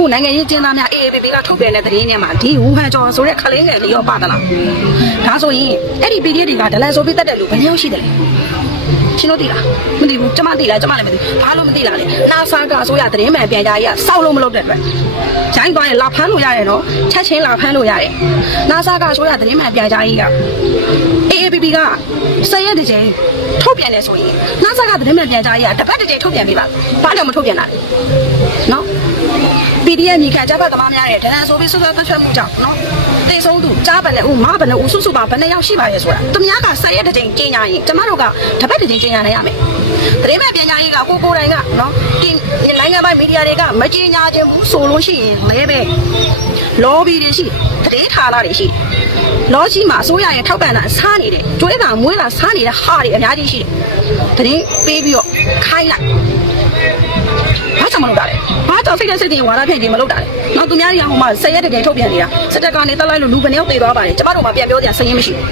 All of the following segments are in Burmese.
အခုနိုင်ငံရေးကျင်းသားများ AAPP ကထုတ်ပြန်တဲ့သတင်းထဲမှာဒီဝူဟန်ကျော်ဆိုတဲ့ခလင်းငယ်လေးရောပါသလားဒါဆိုရင်အဲ့ဒီ PDF တွေကဒလန်ဆိုပြီးတက်တယ်လို့ဘယ်နှယောက်ရှိတယ်လဲရှင်တို့သိလားမသိဘူးကျမသိလားကျမလည်းမသိဘာလို့မသိလားလဲနာဆာကအစိုးရသတင်းမှန်ပြန်ကြားရေးကစောက်လို့မလုပ်တဲ့အတွက်ဂျိုင်းသွားရင်လာဖမ်းလို့ရတယ်နော်ချက်ချင်းလာဖမ်းလို့ရတယ်နာဆာကအစိုးရသတင်းမှန်ပြန်ကြားရေးက AAPP ကဆယ်ရက်တစ်ချိန်ထုတ်ပြန်တယ်ဆိုရင်နာဆာကသတင်းမှန်ပြန်ကြားရေးကတစ်ပတ်တစ်ချိန်ထုတ်ပြန်ပေးပါဘာလို့မထုတ်ပြန်တာလဲနော် PDF ညီခံကြပါသမားများရဲ့ဒဏ္ဍာဆိုပြီးဆွဆွသွတ်ချက်မှုကြောင့်နော်တိတ်ဆုံးသူကြားပါနဲ့ဦးမပါနဲ့ဦးစုစုပါဘယ်နှစ်ယောက်ရှိပါရဲ့ဆိုတာသူများကဆက်ရက်တစ်ချိန်ကျင်းညာရင်ကျမတို့ကတစ်ပတ်တစ်ချိန်ကျင်းညာနိုင်ရမယ်သတင်းမဲ့ပညာရေးကကိုကိုယ်တိုင်ကနော်ဒီနိုင်ငံပိုင်မီဒီယာတွေကမကျင်းညာခြင်းဘူးဆိုလို့ရှိရင်လဲပဲလော်ဘီတွေရှိသတင်းဌာနတွေရှိလောရှိမှာအစိုးရရဲ့ထောက်ပံ့တာစားနေတယ်ကျွေးတာမွေးတာစားနေတဲ့ဟာတွေအများကြီးရှိတယ်သတင်းပေးပြီးတော့ခိုင်းလိုက် ဘာကြောင့်မလုပ်တာလဲဘာကြောင့်စိတ်နဲ့စိတ်တင်ဝါဒဖြန့်ခြင်းမလုပ်တာလဲနောက်သူများတွေကဟိုမှာဆယ်ရက်တကယ်ထုတ်ပြန်နေတာစက်တက်ကနေတက်လိုက်လို့လူဘယ်နှယောက်သေသွားပါလဲကျမတို့မှပြန်ပြောကြစရင်မရှိဘူး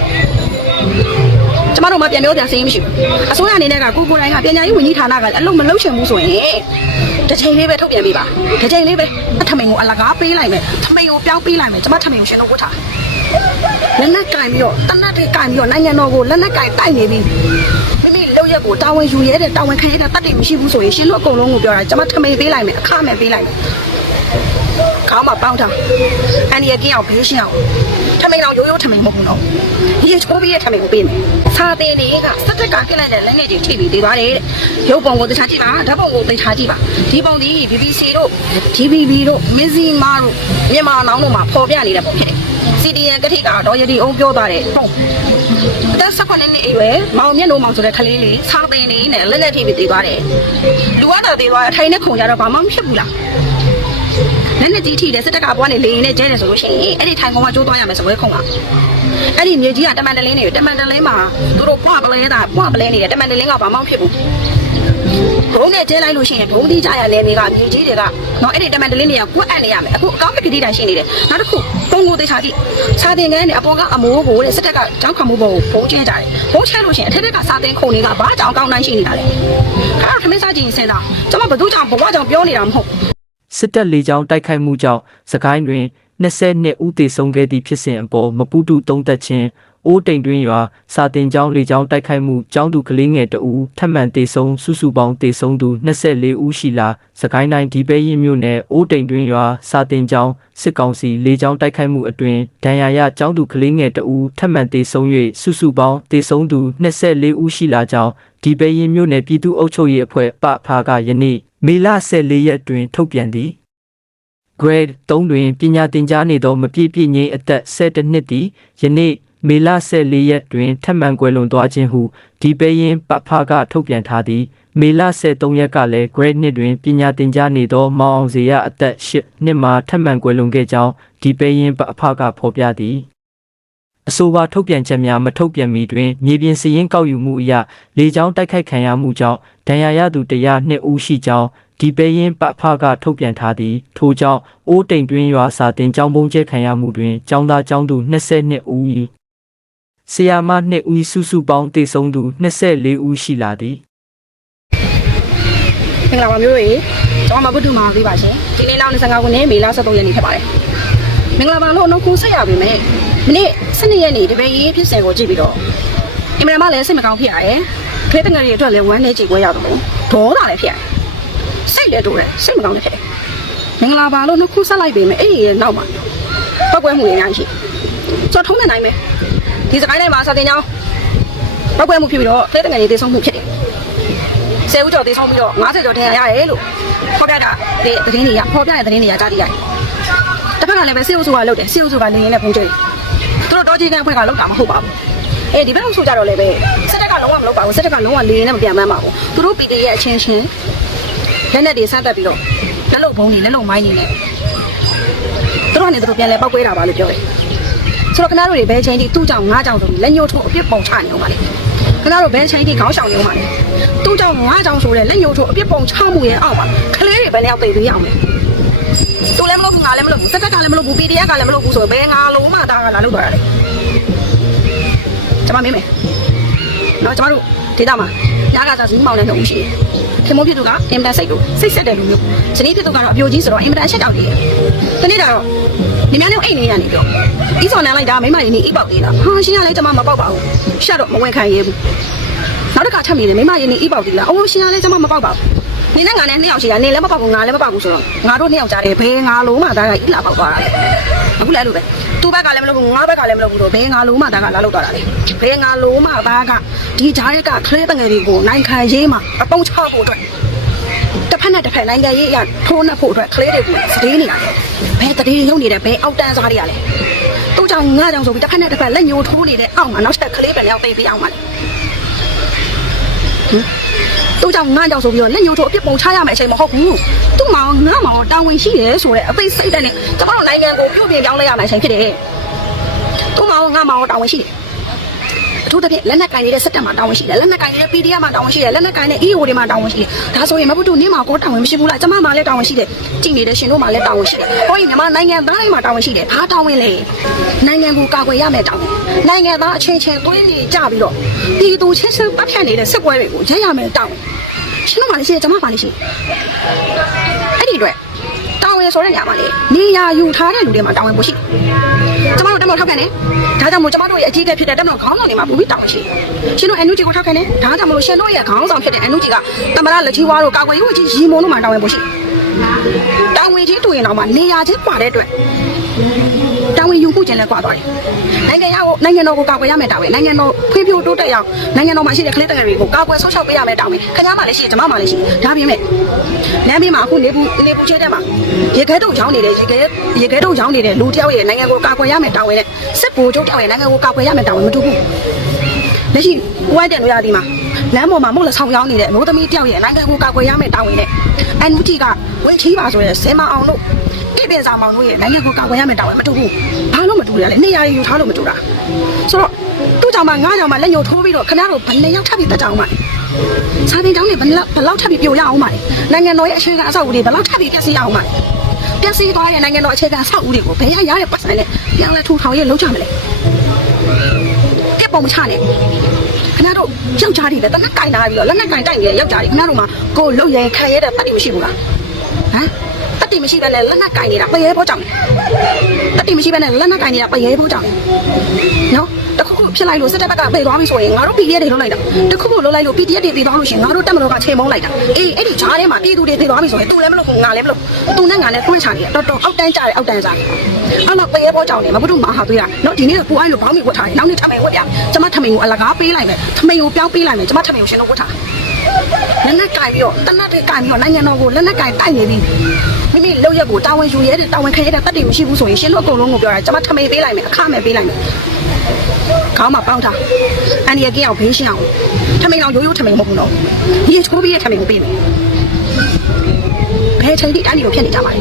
ကျမတို့မှပြန်ပြောကြစရင်မရှိဘူးအစိုးရအနေနဲ့ကကိုကိုတိုင်းကပညာရေးဝန်ကြီးဌာနကအလုပ်မလုပ်ချင်ဘူးဆိုရင်တစ်ချိန်လေးပဲထုတ်ပြန်ပေးပါတစ်ချိန်လေးပဲအထမိန်ကိုအလကားပေးလိုက်မယ်ထမိန်ကိုပြောင်းပေးလိုက်မယ်ကျမထမိန်ကိုရှင်တို့ဝတ်ထားလက်နက်ကင်ပြီးတော့တနက်တွေကင်ပြီးတော့နိုင်ငံတော်ကိုလက်နက်ကင်တိုက်နေပြီးမိမိ လောက်ရက်ကိုတာဝန်ယူရတဲ့တာဝန်ခံရတဲ့တတ်တယ်မရှိဘူးဆိုရင်ရှင်တို့အကုန်လုံးကိုပြောတာကျမထမိန်ပေးလိုက်မယ်အခမဲ့ပေးလိုက်မယ်ခေါင်းမှာပေါင်းထားအန်ဒီရကင်းအောင်ဘေးရှင်းအောင် ထမိန်အောင်ရိုးရိုးထမိန်မဟုတ်ဘူးနော်ဒီချိုးပြီးတဲ့ထမိန်ကိုပေးမယ်စာတင်တွေကစက်တက်ကကင်းလိုက်တဲ့လက်ငယ်တွေထိပြီးသေးပါတယ်တဲ့ရုပ်ပုံကိုတခြားကြည့်ပါဓာတ်ပုံကိုသိထားကြည့်ပါဒီပုံဒီ BBC တို့ GBB တို့မင်းစီမာတို့မြန်မာနောင်တို့မှာပေါ်ပြနေတဲ့ပုံဖြစ်တယ် CDN ကတိကတော့ယတိအောင်ပြောသွားတယ်ဟုတ်အသက်18နှစ်အိမ်ပဲမောင်မျက်နှာမောင်ဆိုတဲ့ကလေးလေးစာတင်နေနဲ့လက်လက်ထိပြီးသေးသွားတယ်လူကတော့သေးသွားအထိုင်နဲ့ခုံကြတော့ဘာမှမဖြစ်ဘူးလား လက်နဲ့ကြီးထိတယ်စစ်တပ်ကဘွားနေလေရင်နဲ့ကျဲတယ်ဆိုလို့ရှိရင်အဲ့ဒီထိုင်ကောင်ကကျိုးသွားရမယ်စပွဲခုံကအဲ့ဒီမြေကြီးကတမန်တလင်းနေတမန်တလင်းမှာသူတို့ပွားပလဲတာပွားပလဲနေတယ်တမန်တလင်းကဘာမှမဖြစ်ဘူးဘုံနဲ့ကျဲလိုက်လို့ရှိရင်ဘုံတိကြရလဲနေကမြေကြီးတွေကနော်အဲ့ဒီတမန်တလင်းတွေကကွက်အပ်နေရမယ်အခုအကောင့်ကတိတိုင်ရှိနေတယ်နောက်တစ်ခုပုံကိုသေချာကြည့်စာတင်ကန်းနဲ့အပေါ်ကအမိုးကိုတဲ့စစ်တပ်ကကြောင်းခံမှုပုံကိုဘုံကျဲကြတယ်ဘုံချဲလို့ရှိရင်အထက်ထက်ကစာတင်ခုံတွေကဘာကြောင်အကောင့်တိုင်းရှိနေတာလဲအဲ့ဒါခမင်းစားကြည့်ရင်စဉ်းစားကျွန်မဘသူကြောင့်ဘဝကြောင့်ပြောနေတာမဟုတ် စစ်တပ်လေကြောင်းတိုက်ခိုက်မှုကြောင့်စကိုင်းတွင်22ဦးသေဆုံးခဲ့သည့်ဖြစ်စဉ်အပေါ်မပူတူတုံးသက်ခြင်း အိုးတိမ်တွင်ရွာစာတင်ကျောင်းလေကြောင်းတိုက်ခိုက်မှုကျောင်းသူကလေးငယ်တဦးထပ်မံသေဆုံးစုစုပေါင်းသေဆုံးသူ24ဦးရှိလာစကိုင်းတိုင်းဒီပဲရင်မြို့နယ်အိုးတိမ်တွင်ရွာစာတင်ကျောင်းစစ်ကောင်စီလေကြောင်းတိုက်ခိုက်မှုအတွင်ဒဏ်ရာရကျောင်းသူကလေးငယ်တဦးထပ်မံသေဆုံး၍စုစုပေါင်းသေဆုံးသူ24ဦးရှိလာကြောင်းဒီပဲရင်မြို့နယ်ပြည်သူ့အုပ်ချုပ်ရေးအဖွဲ့ပဖာကယနေ့မေလ14ရက်တွင်ထုတ်ပြန်သည် grade 3တွင်ပညာသင်ကြားနေသောမပြည့်ပြည့်ငိမ့်အသက်17နှစ်သည်ယနေ့ မေလ14ရက်တွင်ထပ်မံကွယ်လွန်သွားခြင်းဟုဒီပဲရင်ပဖကထုတ်ပြန်ထားသည်မေလ13ရက်ကလည်း grade 2တွင်ပညာသင်ကြားနေသောမောင်အောင်စေရအသက်8နှစ်မှထပ်မံကွယ်လွန်ခဲ့ကြောင်းဒီပဲရင်ပဖကဖော်ပြသည်အဆိုပါထုတ်ပြန်ချက်များမထုတ်ပြန်မီတွင်မြေပြင်စည်ရင်းကောက်ယူမှုအရလေကြောင်းတိုက်ခိုက်ခံရမှုကြောင့်ဒဏ်ရာရသူ102ဦးရှိကြောင်းဒီပဲရင်ပဖကထုတ်ပြန်ထားသည်ထို့ကြောင့်အိုးတိမ်တွင်းရွာစာတင်ကျောင်းပုံကျဲခံရမှုတွင်ကျောင်းသားကျောင်းသူ22ဦး၏ ဆရာမ2ဦးစုစုပေါင်းတေဆုံးသူ24ဦးရှိလာသည်မင်္ဂလာပါမျိုးတွေကျွန်တော်မဘုဒ္ဓမာလေးပါရှင်ဒီနေ့လောက်25ခုနှစ်မေလ23ရက်နေ့ဖြစ်ပါတယ်မင်္ဂလာပါလို့နှုတ်ခွန်းဆက်ရပါမယ်မနေ့12ရက်နေ့ဒီပဲရေးဖြစ်စဉ်ကိုကြည့်ပြီးတော့အင်မရမလည်းစိတ်မကောင်းဖြစ်ရတယ်ထွေးတငယ်တွေအတွက်လည်းဝမ်းနေကြေကွဲရတယ်လို့ဒေါသလည်းဖြစ်ရတယ်စိတ်လည်းတူတယ်စိတ်မကောင်းလည်းဖြစ်တယ်မင်္ဂလာပါလို့နှုတ်ခွန်းဆက်လိုက်ပေမဲ့အဲ့ဒီရဲ့နောက်မှာပောက်ကွဲမှုတွေအများကြီးရှိကျွန်တော်ထုံးနေနိုင်မယ် ဒီစကိုင်းတိုင်းမှာစာတင်ကြောင်းပောက်ကွဲမှုဖြစ်ပြီးတော့ထွေးတငယ်တွေတေဆုံးမှုဖြစ်တယ်ဆယ်ဦးကျော်သေးဆုံးပြီးတော့90ကျော်ထည့်ရရတယ်လို့ဖော်ပြတာဒီသတင်းတွေကဖော်ပြတဲ့သတင်းတွေကကြားသိရတယ်။တစ်ဖက်ကလည်းပဲစေအုပ်စုကလုပ်တယ်စေအုပ်စုကလင်းရင်းနဲ့ပုံကျတယ်။သူတို့တော့ကြီးတဲ့အဖွဲ့ကလုပ်တာမဟုတ်ပါဘူး။အဲဒီဘက်အုပ်စုကြတော့လည်းပဲစစ်တပ်ကလုံးဝမလုပ်ပါဘူးစစ်တပ်ကလုံးဝလင်းရင်းနဲ့မပြန်မှန်းပါဘူး။သူတို့ PD ရဲ့အချင်းချင်းလက်နဲ့တွေစမ်းတက်ပြီးတော့လက်လုံဘုံတွေလက်လုံမိုင်းတွေနဲ့သူတို့ကနေသူတို့ပြန်လဲပောက်ကွဲတာပါလို့ပြောတယ်။ ဆိုတော့ခဏတို့တွေဘယ်ချိန်ထိသူ့ကြောင့်ငါးကြောင့်ဆိုပြီးလက်ညှိုးထိုးအပြစ်ပုံချနေအောင်ပါလေ။ခဏတို့ဘယ်ချိန်ထိခေါင်းရှောင်နေအောင်ပါလေ။သူ့ကြောင့်ငါးကြောင့်ဆိုတဲ့လက်ညှိုးထိုးအပြစ်ပုံချမှုရဲ့အောက်မှာကလေးတွေဘယ်နှယောက်သိသေးရအောင်လဲ။သူလည်းမလုပ်ဘူးငါလည်းမလုပ်ဘူးစက်ကကလည်းမလုပ်ဘူး PDF ကလည်းမလုပ်ဘူးဆိုတော့ဘယ်ငါလုံးမှဒါကလာလုပ်သွားတာလေ။ကျွန်မမင်းမယ်။နော်ကျွန်တော်တို့ဒေတာမှာညကစားဇီးမောင်နဲ့နှုတ်ရှိတယ် ခင်မုန်းဖြစ်သူကအင်မတန်စိတ်ကိုစိတ်ဆက်တဲ့လူမျိုးဇနီးဖြစ်သူကတော့အပြိုကြီးဆိုတော့အင်မတန်အချက်တောက်ကြီးတယ်တနေ့တော့ဒီများနဲ့အိတ်နေရနေပြောဤစော်နန်းလိုက်တာမိမရင်းနေအိတ်ပေါက်သေးတာဟာရှင်ကလည်းကျမမပေါက်ပါဘူးရှက်တော့မဝင်ခံရဘူးနောက်တစ်ခါထပ်မိတယ်မိမရင်းနေအိတ်ပေါက်သေးလားအိုးရှင်ကလည်းကျမမပေါက်ပါဘူး နေနဲ့ငါနဲ့နှစ်ယောက်ရှိတာနေလည်းမပေါက်ဘူးငါလည်းမပေါက်ဘူးဆိုတော့ငါတို့နှစ်ယောက်ကြားတယ်ဘယ်ငါလုံးမှဒါကဣလာပေါက်သွားတာလေအခုလည်းအဲ့လိုပဲသူ့ဘက်ကလည်းမလုပ်ဘူးငါဘက်ကလည်းမလုပ်ဘူးတော့ဘယ်ငါလုံးမှဒါကလာလောက်သွားတာလေဘယ်ငါလုံးမှဒါကဒီကြားရက်ကကလေးတငယ်တွေကိုနိုင်ခံရေးမှာအပုံချဖို့အတွက်တစ်ဖက်နဲ့တစ်ဖက်နိုင်ငံရေးအရထိုးနှက်ဖို့အတွက်ကလေးတွေကိုသတိနေရတယ်။ဘယ်သတိရုံနေတယ်ဘယ်အောက်တန်းစားတွေရလဲ။သူ့ကြောင့်ငါကြောင့်ဆိုပြီးတစ်ဖက်နဲ့တစ်ဖက်လက်ညှိုးထိုးနေတဲ့အောက်မှာနောက်ထပ်ကလေးပဲလျောက်သိပေးအောင်ပါလေ။ဟင် သူ့ကြောင့်ငါကြောင့်ဆိုပြီးတော့လက်ညှိုးထိုးအပြစ်ပုံချရမယ်အချိန်မဟုတ်ဘူး။သူ့မှာငါမှာတာဝန်ရှိတယ်ဆိုတဲ့အပိတ်စိတ်တဲ့နဲ့ကျမတို့နိုင်ငံကိုပြုပြင်ပြောင်းလဲရမယ်အချိန်ဖြစ်တယ်။သူ့မှာငါမှာတာဝန်ရှိတယ်။ အထူးသဖြင့်လက်နက်ကင်နေတဲ့စက်တက်မှာတာဝန်ရှိတယ်လက်နက်ကင်နေတဲ့ PDF မှာတာဝန်ရှိတယ်လက်နက်ကင်တဲ့ EO တွေမှာတာဝန်ရှိတယ်ဒါဆိုရင်မဘုတုနင်းမှာကိုတာဝန်မရှိဘူးလားကျမမှာလည်းတာဝန်ရှိတယ်ကြည်နေတဲ့ရှင်တို့မှာလည်းတာဝန်ရှိတယ်ဟောရင်မြန်မာနိုင်ငံသားတွေမှာတာဝန်ရှိတယ်ဘာတာဝန်လဲနိုင်ငံကိုကာကွယ်ရမယ်တာဝန်နိုင်ငံသားအချင်းချင်းတွင်းနေကြပြီးတော့ပြည်သူချင်းချင်းပတ်ဖြတ်နေတဲ့စစ်ပွဲတွေကိုရရမယ်တာဝန်ရှင်တို့မှာလည်းရှိတယ်ကျမမှာလည်းရှိတယ်အဲ့ဒီအတွက် တာဝန်ဆိုတဲ့ညမှာလေနေရာယူထားတဲ့လူတွေမှာတာဝန်ပိုရှိတယ်ကျမတို့တက်မထောက်ခံတယ်ဒါကြောင့်မို့ကျမတို့ရဲ့အကြီးအကဲဖြစ်တဲ့တက်မခေါင်းဆောင်တွေမှာပူပြီးတာဝန်ရှိတယ်ရှင်တို့ NUG ကိုထောက်ခံတယ်ဒါကြောင့်မို့ရှင်တို့ရဲ့ခေါင်းဆောင်ဖြစ်တဲ့ NUG ကတမရလက်ချီဝါတို့ကာကွယ်ရေးဝန်ကြီးရီမုံတို့မှာတာဝန်ပိုရှိတယ်တာဝန်ကြီးတူရင်တော့မှနေရာချင်းပွာတဲ့အတွက် တာဝန်ယူမှုကျင်လဲကွာသွားတယ်နိုင်ငံရကိုနိုင်ငံတော်ကိုကာကွယ်ရမယ်တာဝန်နိုင်ငံတော်ဖွံ့ဖြိုးတိုးတက်ရအောင်နိုင်ငံတော်မှာရှိတဲ့ကလေးတငယ်တွေကိုကာကွယ်ဆောက်ရှောက်ပေးရမယ်တာဝန်ခင်ဗျားမှလည်းရှိတယ်ကျွန်မမှလည်းရှိတယ်ဒါပြင်မဲ့လမ်းဘေးမှာအခုနေဘူးနေဘူးချဲတဲ့မှာရေခဲတုံချောင်းနေတဲ့ရေခဲရေခဲတုံချောင်းနေတဲ့လူတစ်ယောက်ရဲ့နိုင်ငံကိုကာကွယ်ရမယ်တာဝန်နဲ့စစ်ဗိုလ်ချုပ်တစ်ယောက်ရဲ့နိုင်ငံကိုကာကွယ်ရမယ်တာဝန်မတူဘူးလက်ရှိဝိုင်းတဲ့နေရာဒီမှာလမ်းပေါ်မှာမဟုတ်လဆောင်ရောင်းနေတဲ့အမျိုးသမီးတစ်ယောက်ရဲ့နိုင်ငံကိုကာကွယ်ရမယ်တာဝန်နဲ့အန်ယူတီကဝင်ချီးပါဆိုရဲဆဲမအောင်လို့တိ ပင်စာမောင်တို့ရဲ့နိုင်ငံကိုကာကွယ်ရမယ်တာဝန်မတူဘူးဘာလို့မတူရလဲနေရာယူထားလို့မတူတာဆိုတော့သူ့ကြောင့်မှငါ့ကြောင့်မှလက်ညှိုးထိုးပြီးတော့ခင်ဗျားတို့ဘယ်နှစ်ယောက်ထပ်ပြီးတက်ကြအောင်မလဲစာတင်တောင်းနေဘယ်လောက်ဘယ်လောက်ထပ်ပြီးပြိုရအောင်မလဲနိုင်ငံတော်ရဲ့အခြေခံအဆောက်အဦတွေဘယ်လောက်ထပ်ပြီးပြည့်စည်ရအောင်မလဲပြည့်စည်သွားတဲ့နိုင်ငံတော်အခြေခံအဆောက်အဦတွေကိုဘယ်ရရတဲ့ပတ်စံနဲ့ပြန်လဲထူထောင်ရေးလုပ်ကြမလဲပြပုံမချနဲ့ခင်ဗျားတို့ယောက်ျားတွေလည်းတနက်ကင်လာပြီးတော့လက်နက်ကင်တိုက်နေတဲ့ယောက်ျားတွေခင်ဗျားတို့မှာကိုယ်လုံရင်ခံရတဲ့ပတ်တိမရှိဘူးလားဟမ်ပ တ်တိမရှိဘဲနဲ့လက်နက်ကင်နေတာပရဲပေါ်ကြောင့်ပတ်တိမရှိဘဲနဲ့လက်နက်ကင်နေတာပရဲပေါ်ကြောင့်နော်တခုခုဖြစ်လိုက်လို့စစ်တပ်ဘက်ကပြေသွားပြီဆိုရင်ငါတို့ PDF တွေလုံးလိုက်တာတခုခုလုံးလိုက်လို့ PDF တွေပြေသွားလို့ရှိရင်ငါတို့တက်မလို့ကချိန်မုန်းလိုက်တာအေးအဲ့ဒီဂျားထဲမှာပြည်သူတွေပြေသွားပြီဆိုရင်သူလည်းမလုပ်ဘူးငါလည်းမလုပ်သူနဲ့ငါလည်းတွင်းချနေတယ်တော်တော်အောက်တန်းကြတယ်အောက်တန်းစားအဲ့တော့ပရဲပေါ်ကြောင့်နေမဘုဒ္ဓမဟာတွေ့ရနော်ဒီနေ့ကပူအိုင်းလို့ဘောင်းမီဝတ်ထားတယ်နောက်နေ့ထမိန်ဝတ်ပြကျမထမိန်ကိုအလကားပေးလိုက်မယ်ထမိန်ကိုပြောင်းပေးလိုက်မယ်ကျမထမိန်ကိုရှင်တို့ဝတ်ထား လက်နက်ကင်ပြီးတော့တနတ်တွေကင်ပြီးတော့နိုင်ငံတော်ကိုလက်နက်ကင်တိုက်နေပြီမိမိလောက်ရက်ကိုတာဝန်ယူရဲတဲ့တာဝန်ခံရတဲ့တတ်တွေမရှိဘူးဆိုရင်ရှင်းလို့အကုန်လုံးကိုပြောတာကျွန်မထမိန်ပေးလိုက်မယ်အခမဲ့ပေးလိုက်မယ်ခေါင်းမှာပေါင်းထားအန်ဒီရကင်းအောင်ဘေးရှင်းအောင်ထမိန်အောင်ရိုးရိုးထမိန်မဟုတ်ဘူးနော်ဒီချိုးပြီးတဲ့ထမိန်ကိုပေးမယ်ဘယ်ချိန်ထိတိုင်းဒီလိုဖြစ်နေကြပါလဲ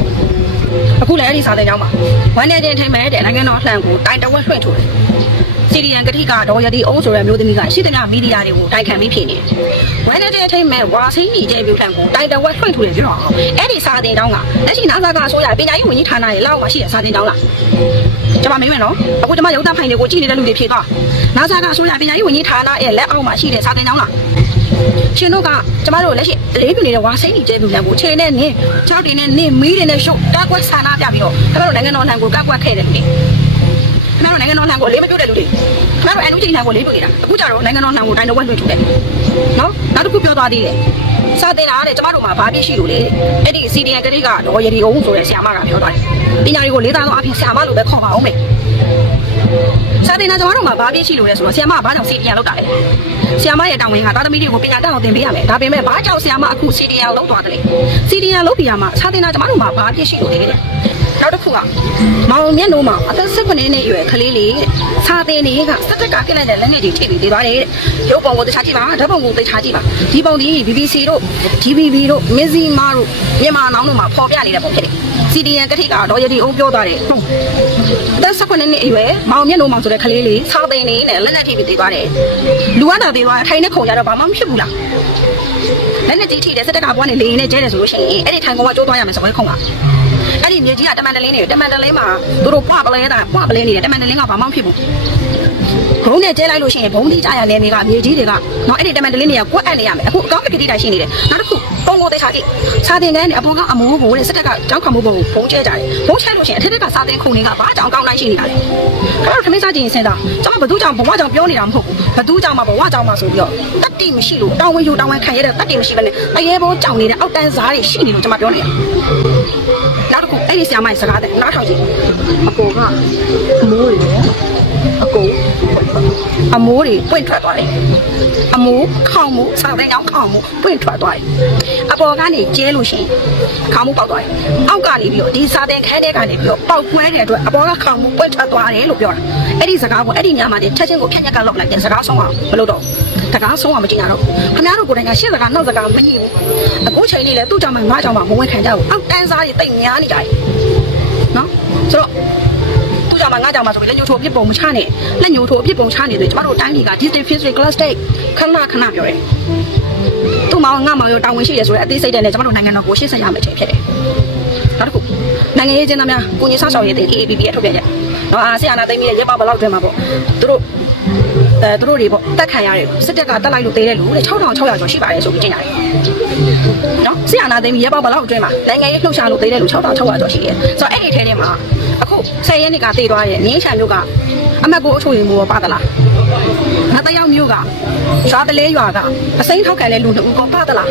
အခုလည်းအဲ့ဒီစာတဲ့ကြောင်းမှာဝမ်းနေခြင်းထိမ့်မဲ့တဲ့နိုင်ငံတော်လှန်ကိုတိုင်တဝက်လွှင့်ထိုးတယ် စီရီယန်ကတိကတော့ယတိအုံးဆိုတဲ့မျိုးသမီးကရှိတဲ့မီဒီယာတွေကိုတိုင်ခံပြီးဖြစ်နေတယ်ဝမ်းနေခြင်းထိမ့်မဲ့ဝါစိမ့်ညီကျဲပြလှန်ကိုတိုင်တဝက်လွှင့်ထိုးတယ်ပြောတော့အဲ့ဒီစာတဲ့ကြောင်းကလက်ရှိနာဇာကအစိုးရပညာရေးဝန်ကြီးဌာနရဲ့လောက်မှာရှိတဲ့စာတဲ့ကြောင်းလားကျွန်မမေးမယ်နော်အခုကျွန်မရုပ်သံဖိုင်တွေကိုကြည့်နေတဲ့လူတွေဖြေသွားနာဇာကအစိုးရပညာရေးဝန်ကြီးဌာနရဲ့လက်အောက်မှာရှိတဲ့စာတဲ့ကြောင်းလားရှင်တို့ကကျမတို့လက်ရှိအလေးပြုနေတဲ့ဝါစိမ့်ကြီးကျဲသူများကိုခြေနဲ့နင်းခြေထောက်တွေနဲ့နင်းမီးတွေနဲ့ရှုပ်ကာကွက်ဆန္ဒပြပြီးတော့ခင်ဗျားတို့နိုင်ငံတော်လှန်ကိုကာကွက်ခဲ့တယ်လူ တွေခင်ဗျားတို့နိုင်ငံတော်လှန်ကိုလေးမပြုတ်တဲ့လူတွေခင်ဗျားတို့အန်ယူဂျီလှန်ကိုလေးပြုတ်နေတာအခုကျတော့နိုင်ငံတော်လှန်ကိုတိုင်းတော့ဝက်လွှင့်ထူတယ်နော်နောက်တစ်ခုပြောသွားသေးတယ်စာတင်လာတဲ့ကျမတို့မှာဘာပြည့်ရှိလို့လေအဲ့ဒီစီဒီအန်ကလေးကတော့ရည်ဒီအောင်ဆိုတဲ့ဆရာမကပြောသွားတယ်ပညာတွေကိုလေးသားသောအဖြစ်ဆရာမလို့ပဲခေါ်ပါအောင်မယ်စာတင်တာကျွန်တော်တို့မှာဘာပြည့်ရှိလို့လဲဆိုတော့ဆီယမကဘာကြောင့်စီဒီယန်လောက်တာလဲဆီယမရဲ့တောင်းဝင်ကတာသမီတွေကိုပညာတတ်အောင်သင်ပေးရမယ်ဒါပေမဲ့ဘာကြောင့်ဆီယမအခုစီဒီယန်လောက်သွားတယ်လဲစီဒီယန်လောက်ပြရမှာစာတင်တာကျွန်တော်တို့မှာဘာပြည့်ရှိလို့လဲတဲ့ နောက်တစ်ခုကမောင်မျက်နှာမှာအသက်18နှစ်အရွယ်ကလေးလေးတဲ့စာတင်တွေကစက်တက်ကပြစ်လိုက်တဲ့လက်ငယ်တွေထိပ်ပြီးသေးသွားတယ်တဲ့ရုပ်ပုံကိုတခြားကြည့်ပါဓာတ်ပုံကိုတခြားကြည့်ပါဒီပုံဒီ BBC တို့ DVB တို့မင်းစီမာတို့မြန်မာနောင်တို့မှာပေါ်ပြနေတဲ့ပုံဖြစ်တယ်စီဒီယန်ကတိကတော့ယတိအောင်ပြောသွားတယ်ဟုတ်အသက်18နှစ်အရွယ်မောင်မျက်နှာမောင်ဆိုတဲ့ကလေးလေးစာသိန်းနေနဲ့လက်နဲ့ထိပြီးသေးသွားတယ်။လူကတော့သေးသွားထိုင်နဲ့ခုံကြတော့ဘာမှမဖြစ်ဘူးလား။လက်နဲ့ကြီးထိတဲ့စက်တက်ကဘွားနဲ့လေရင်နဲ့ကျဲတယ်ဆိုလို့ရှိရင်အဲ့ဒီထိုင်ကောင်ကကျိုးသွားရမယ်ဆိုပဲခုံပါ။ အဲ့ဒီမြေကြီးကတမန်တလင်းနေတမန်တလင်းမှာသူတို့ပွားပလဲတာပွားပလဲနေတယ်တမန်တလင်းကဘာမှမဖြစ်ဘူးဘုံနဲ့ကျဲလိုက်လို့ရှိရင်ဘုံတိကြရနေမြေကမြေကြီးတွေကနော်အဲ့ဒီတမန်တလင်းတွေကကွက်အပ်နေရမယ်အခုအကောင်းကတိတိုင်ရှိနေတယ်နောက်တစ်ခုပုံကိုတေချာကြည့်စာတင်ကန်းနဲ့အပေါ်ကအမိုးကိုတဲ့စက်ကကကြောက်ခံမှုပုံဘုံကျဲကြတယ်ဘုံချဲလို့ရှိရင်အထက်ထက်ကစာတင်ခုံတွေကဘာကြောင်ကောင်းလိုက်ရှိနေတာလဲအဲ့တော့ခမင်းစားကြည့်ရင်စင်တာကျွန်မဘသူကြောင့်ဘဝကြောင့်ပြောနေတာမဟုတ်ဘူးဘသူကြောင့်မှဘဝကြောင့်မှဆိုပြီးတော့တတ်တိမရှိလို့တောင်းဝယူတောင်းဝခံရတဲ့တတ်တိမရှိဘဲနဲ့အရေးပေါ်ကြောင်နေတဲ့အောက်တန်းစားတွေရှိနေလို့ကျွန်မပြောနေတာ နောက်တစ်ခုအဲ့ဒီဆရာမရဲ့စကားတဲ့နားထောင်ကြည့်အကိုကအမိုးတွေအကိုအမိုးတွေပွင့်ထွက်သွားတယ်အမိုးခေါင်းမိုးစောက်တဲ့ကြောင့်ခေါင်းမိုးပွင့်ထွက်သွားတယ်အပေါ်ကနေကျဲလို့ရှိရင်ခေါင်းမိုးပေါက်သွားတယ်အောက်ကနေပြီးတော့ဒီစာတဲ့ခဲတဲ့ကနေပြီးတော့ပေါက်ကွဲတဲ့အတွက်အပေါ်ကခေါင်းမိုးပွင့်ထွက်သွားတယ်လို့ပြောတာအဲ့ဒီစကားကိုအဲ့ဒီညမှာတင်ချက်ချင်းကိုဖြတ်ညက်ကလောက်လိုက်တဲ့စကားဆုံးအောင်မလုပ်တော့ စကားဆုံးအောင်မကြည့်ရတော့ခင်ဗျားတို့ကိုယ်တိုင်ကရှေ့စကားနောက်စကားမညှိဘူးအခုချိန်လေးလဲသူ့ကြောင့်မှငါကြောင့်မှမဝင်ခံကြဘူးအောက်တန်းစားတွေတိတ်များနေကြတယ်နော်ဆိုတော့သူကြောင့်မငါကြောင့်မဆိုပြီးလက်ညှိုးထိုးအပြစ်ပုံမချနဲ့လက်ညှိုးထိုးအပြစ်ပုံချနေတယ်ကျမတို့တိုင်းပြည်က digital physics class state ခဏခဏပြောတယ်သူ့မောင်ငါမောင်ရောတာဝန်ရှိရဆိုတဲ့အသေးစိတ်တဲ့နဲ့ကျမတို့နိုင်ငံတော်ကိုရှင်းဆက်ရမယ်ချင်းဖြစ်တယ်နောက်တစ်ခုနိုင်ငံရေးကျင်းသားများကိုကြီးဆောက်ရှောက်ရေးတဲ့ AAPP ရဲ့ထုတ်ပြန်ချက်နော်အာဆီယံနာသိမ်းပြီးရဲ့ရပ်ပေါက်ဘလောက်တွင်မှာပေါ့သူတို့ အဲသူတို့တွေပေါ့တက်ခံရတယ်စစ်တပ်ကတက်လိုက်လို့သေးတယ်လို့တဲ့6600ကျော်ရှိပါတယ်ဆိုပြီးတင်ရတယ်နော်ဆီယံနာသိမ်းပြီးရပ်ပေါက်ဘလောက်အတွင်းမှာနိုင်ငံရေးလှုပ်ရှားလို့သေးတယ်လို့6600ကျော်ရှိတယ်ဆိုတော့အဲ့ဒီထဲထဲမှာအခု10ရက်နေ့ကတည်သွားတဲ့ငင်းချံမျိုးကအမတ်ကိုအချို့ရင်မိုးပါသလားငါတယောက်မျိုးကရွာတလဲရွာကအစိမ်းထောက်ခံတဲ့လူတို့ကပါသလား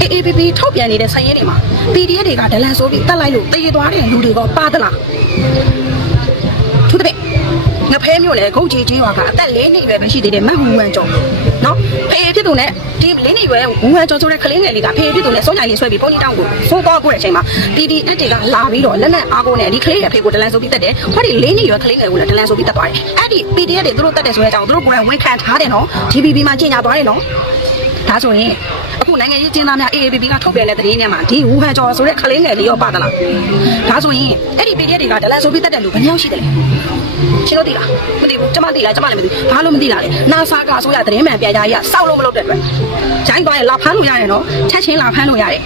AAPP ထုတ်ပြန်နေတဲ့ဆိုင်ရဲတွေမှာ PDF တွေကဒလန်ဆိုပြီးတက်လိုက်လို့တည်သွားတဲ့လူတွေကပါသလားသူတပည့်င ဖဲမျိုးလေဂုတ်ကြီးချင်းရွာကအသက်၄နှစ်ပဲရှိသေးတယ်မတ်ဟူဝမ်ကျော်နော်ဖေးဖြစ်သူနဲ့ဒီ၄နှစ်ရွယ်ဝူဝမ်ကျော်ဆိုတဲ့ကလေးငယ်လေးကဖေးဖြစ်သူနဲ့စောညိုင်လေးဆွဲပြီးပုံကြီးတောင်းကိုစိုးတော့ကိုတဲ့အချိန်မှာ PDF တွေကလာပြီးတော့လက်နက်အားကိုနဲ့ဒီကလေးရဲ့ဖေးကိုဒလန်ဆိုပြီးတက်တယ်ဟောဒီ၄နှစ်ရွယ်ကလေးငယ်ကိုလည်းဒလန်ဆိုပြီးတက်သွားတယ်အဲ့ဒီ PDF တွေသူတို့တက်တယ်ဆိုတဲ့အကြောင်းသူတို့ကိုယ်တိုင်ဝန်ခံထားတယ်နော် GBB မှာကြီးညာသွားတယ်နော်ဒါဆိုရင်အခုနိုင်ငံရေးကျင်းသားများ AAPP ကထုတ်ပြန်တဲ့သတင်းထဲမှာဒီဝူဟန်ကျော်ဆိုတဲ့ကလေးငယ်လေးရောပါသလားဒါဆိုရင်အဲ့ဒီ PDF တွေကဒလန်ဆိုပြီးတက်တဲ့လူဘယ်နှယောက်ရှိတယ်လဲရှင်းလို့သိလားမသိဘူးကျမသိလားကျမလည်းမသိဘူးဘာလို့မသိလားလဲနာဆာကဆိုရသတင်းမှန်ပြန်ကြားရစောက်လို့မလုပ်တဲ့အတွက်ဂျိုင်းသွားရင်လာဖမ်းလို့ရတယ်နော်ချက်ချင်းလာဖမ်းလို့ရတယ်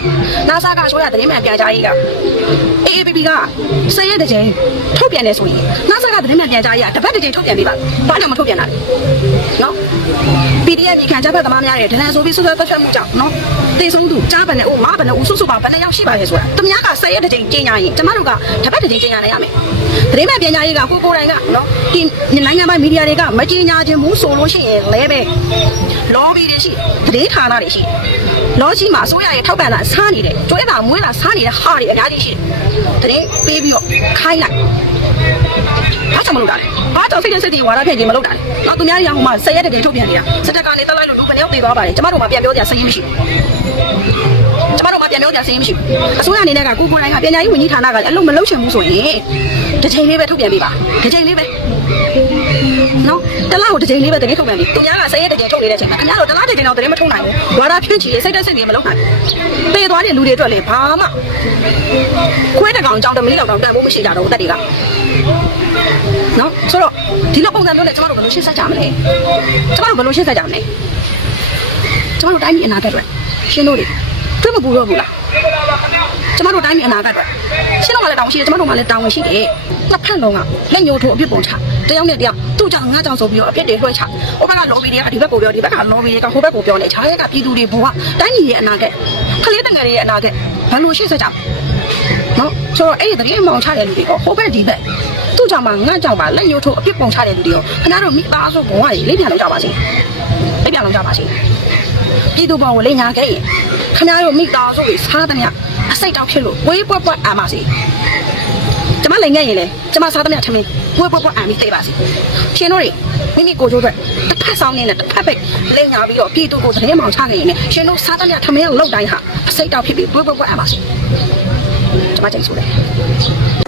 နာဆာကဆိုရသတင်းမှန်ပြန်ကြားရေးက AAPP ကစရဲတဲ့ချိန်ထုတ်ပြန်နေဆိုရင်နာဆာကသတင်းမှန်ပြန်ကြားရေးကတပတ်တစ်ချိန်ထုတ်ပြန်ပေးပါဘာမှမထုတ်ပြန်တာလဲနော် PDF ညီခံကြဘက်သမားများရဲ့ဒလန်ဆိုပြီးဆွဆွသက်သက်မှုကြောင့်နော်တေဆုံးသူကြားပန်နဲ့အိုးမပန်နဲ့ဦးဆုစုပါဘယ်နှယောက်ရှိပါလဲဆိုတာသူများကဆက်ရတဲ့ချိန်ကျင်းညာရင်ကျမတို့ကတပတ်တစ်ချိန်ကျင်းညာနိုင်ရမယ်သတင်းမဲ့ပညာရေးကကိုကိုယ်တိုင်ကနော်ဒီနိုင်ငံပိုင်းမီဒီယာတွေကမကျင်းညာခြင်းဘူးဆိုလို့ရှိရင်လဲပဲလော်ဘီတွေရှိသတင်းဌာနတွေရှိလောရှိမှာအစိုးရရဲ့ထောက်ပံ့တာစားနေတယ်ကျွဲတာမွေးတာစားနေတဲ့ဟာတွေအများကြီးရှိတယ်သတင်းပေးပြီးတော့ခိုင်းလိုက်ဘာကြောင့်မလုပ်တာလဲဘာကြောင့်စိတ်နဲ့စိတ်တွေဝါရဖြန့်ခြင်းမလုပ်တာလဲတော့သူများရအောင်မှဆက်ရက်တဲ့တွေထုတ်ပြန်နေတာစက်တက်ကနေတက်လိုက်လို့လူပဲရောက်သေးသွားပါတယ်ကျမတို့မှပြန်ပြောကြစရင်မရှိဘူး ကျမတို့မှပြန်ပြောကြစရင်မရှိဘူးအစိုးရအနေနဲ့ကကိုကိုတိုင်းကပညာရေးဝန်ကြီးဌာနကလည်းအလုံးမလုံးချင်ဘူးဆိုရင်တစ်ချိန်လေးပဲထုတ်ပြန်ပေးပါတစ်ချိန်လေးပဲနော်တလားကိုတစ်ချိန်လေးပဲတကယ်ထုတ်ပြန်ပေးသူများကဆက်ရက်တဲ့ချိန်ထုတ်နေတဲ့အချိန်မှာခင်ဗျားတို့တလားတစ်ချိန်တော့တကယ်မထုတ်နိုင်ဘူးဝါရဖြန့်ချီစိတ်တက်စိတ်တွေမလုပ်နိုင်ဘူးပေးသွားတဲ့လူတွေအတွက်လည်းဘာမှခွဲတကောင်ကြောင်းတမီးလောက်တော့တန်ဖို့မရှိကြတော့ဘူးတက်တွေကနော်ဆိုတော့ဒီလိုပုံစံမျိုးနဲ့ကျမတို့ဘယ်လိုရှင်းဆက်ကြမလဲကျမတို့ဘယ်လိုရှင်းဆက်ကြမလဲကျမတို့တိုင်းပြည်အနာဂတ်အတွက်ရှင်းလို့တွေ တွေ့မပူတော့ဘူးလားကျမတို့တိုင်းပြည်အနာဂတ်အတွက်ရှင်းတော့မှလည်းတောင်းရှိတယ်ကျမတို့မှလည်းတောင်းဝင်ရှိတယ်နှစ်ဖက်လုံးကလက်ညှိုးထိုးအပြစ်ပုံချတယောက်နဲ့တယောက်သူ့ကြောင့်ငါကြောင့်ဆိုပြီးတော့အပြစ်တွေလွှဲချဟိုဘက်ကလော်ဘီတွေကဒီဘက်ကိုပြောဒီဘက်ကလော်ဘီတွေကဟိုဘက်ကိုပြောနေခြားရက်ကပြည်သူတွေဘဝတိုင်းပြည်ရဲ့အနာဂတ်ကလေးတငယ်တွေရဲ့အနာဂတ်ဘယ်လိုရှင်းဆက်ကြမလဲနော်ဆိုတော့အဲ့ဒီတရင်မောင်ချတဲ့လူတွေကဟိုဘက်ဒီဘက်သူ့ကြောင့်မှငါ့ကြောင့်မှလက်ညှိုးထိုးအပြစ်ပုံချတဲ့လူတွေကခင်ဗျားတို့မိသားစုဘဝကြီးလေးပြန်လောက်ကြပါစေလေးပြန်လောက်ကြပါစေ ပြည်သူဘဝကိုလေးညာခဲ့ရင်ခင်ဗျားတို့မိသားစုတွေစားသမျှအစိတ်တောက်ဖြစ်လို့ဝေးပွက်ပွက်အာပါစေကျမလည်းငဲ့ရင်လေကျမစားသမျှထမင်းဝေးပွက်ပွက်အာပြီးသိပါစေရှင်တို့တွေမိမိကိုယ်ကျိုးအတွက်တစ်ဖက်ဆောင်နေတဲ့တစ်ဖက်ပဲလိန်ညာပြီးတော့ပြည်သူကိုသတင်းမောင်ချခဲ့ရင်လည်းရှင်တို့စားသမျှထမင်းလောက်တိုင်းဟာအစိတ်တောက်ဖြစ်ပြီးဝေးပွက်ပွက်အာပါစေကျမကြိုက်ဆိုတယ်